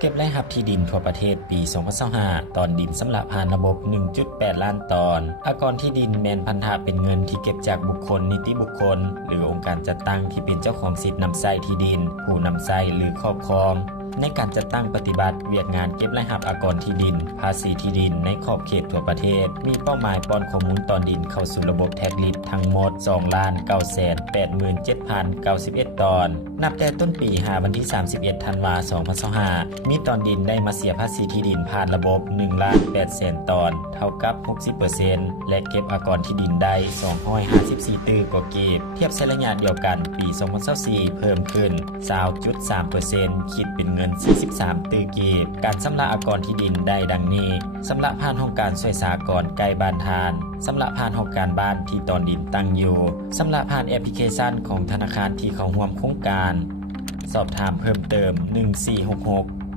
เก็บรายรับที่ดินทั่วประเทศปี 2025 ตอนดินสำหรับผ่านระบบ 1.8 ล้านตอนอากรที่ดินแมนพันธะเป็นเงินที่เก็บจากบุคคลนิติบุคคลหรือองค์การจัดตั้งที่เป็นเจ้าของสิทธิ์นำไส้ที่ดินผู้นำไส้หรือครอบครองในการจัดตั้งปฏิบัติเวียกงานเก็บรายรับอากรที่ดินภาษีที่ดินในขอบเขตทั่วประเทศมีเป้าหมายป้อนข้อมูลตอนดินเข้าสู่ระบบแท็กลิสต์ทั้งหมด 2,987,091 ตอนนับแต่ต้นปีวันที่ 31 ธันวาคม 2025มีตอนดินได้มาเสียภาษีที่ดินผ่านระบบ 1,800,000 ตอนเท่ากับ 60% และเก็บอากรที่ดินได้ 254 ตื้อกว่าเก็บเทียบใช้ระยะเดียวกันปี 2024 เพิ่มขึ้น 20.3% คิดเป็นเงิน 43 ตื้อเก็บการชำระอากรที่ดินได้ดังนี้ชำระผ่านโครงการช่วยสหกรณ์ใกล้บ้านทานชำระผ่านโครงการบ้านที่ตอนดินตั้งอยู่ชำระผ่านแอปพลิเคชันของธนาคารที่เข้าร่วมโครงการสอบถามเพิ่มเติม1466